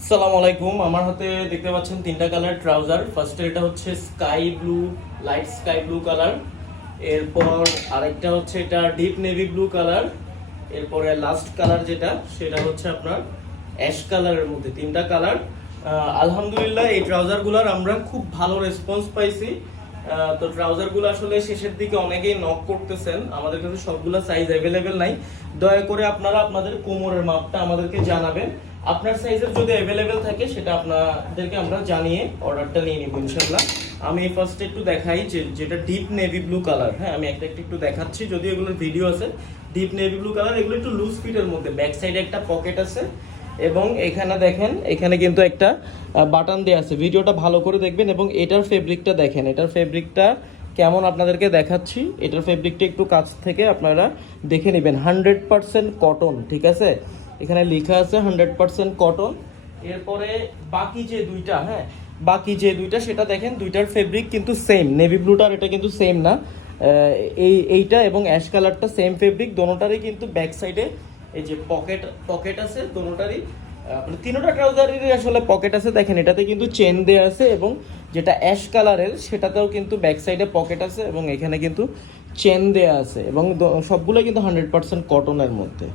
আসসালামু আলাইকুম। আমার হাতে দেখতে পাচ্ছেন তিনটা কালার ট্রাউজার। ফার্স্টে এটা হচ্ছে sky blue, light sky blue colour. এরপর আরেকটা হচ্ছে এটা ডিপ নেভি ব্লু কালার। এরপরে লাস্ট কালার যেটা সেটা হচ্ছে আপনার অ্যাশ কালারের মধ্যে তিনটা কালার। আলহামদুলিল্লাহ এই ট্রাউজারগুলোর আমরা খুব ভালো রেসপন্স পাইছি। তো ট্রাউজারগুলো আসলে শেষের দিকে অনেকেই নক করতেছেন, আমাদের কাছে সবগুলো সাইজ অ্যাভেলেবেল নাই। দয়া করে আপনারা আপনাদের কোমরের মাপটা আমাদেরকে জানাবেন। আপনার সাইজের যদি অ্যাভেলেবেল থাকে সেটা আপনাদেরকে আমরা জানিয়ে অর্ডারটা নিয়ে নিব ইনশাল্লাহ। আমি ফার্স্টে একটু দেখাই যেটা ডিপ নেভি ব্লু কালার। হ্যাঁ, আমি একটা একটু দেখাচ্ছি, যদিও এগুলোর ভিডিও আছে। ডিপ নেভি ব্লু কালার, এগুলো একটু লুজ ফিটের মধ্যে, ব্যাক সাইডে একটা পকেট আছে এবং এখানে দেখেন এখানে কিন্তু একটা বাটন দেওয়া আছে। ভিডিওটা ভালো করে দেখবেন এবং এটার ফেব্রিকটা দেখেন, এটার ফেব্রিকটা কেমন আপনাদেরকে দেখাচ্ছি। এটার ফেব্রিকটা একটু কাছ থেকে আপনারা দেখে নেবেন। 100% কটন, ঠিক আছে, এখানে লেখা আছে 100% কটন। এরপরে বাকি যে দুইটা, হ্যাঁ বাকি যে দুইটা সেটা দেখেন, দুইটার ফেব্রিক কিন্তু সেম। নেভি ব্লুটার এটা কিন্তু সেম না, এইটা এবং অ্যাশ কালারটা সেম ফেব্রিক। দোনোটারই কিন্তু ব্যাক সাইডে এই যে পকেট পকেট আছে দোনোটারই। তিনোটা ট্রাউজারেরই আসলে পকেট আছে। দেখেন এটাতে কিন্তু চেন দেওয়া আছে এবং যেটা অ্যাশ কালারের সেটাতেও কিন্তু ব্যাক সাইডে পকেট আছে এবং এখানে কিন্তু চেন দেওয়া আছে এবং সবগুলো কিন্তু 100% কটনের মধ্যে।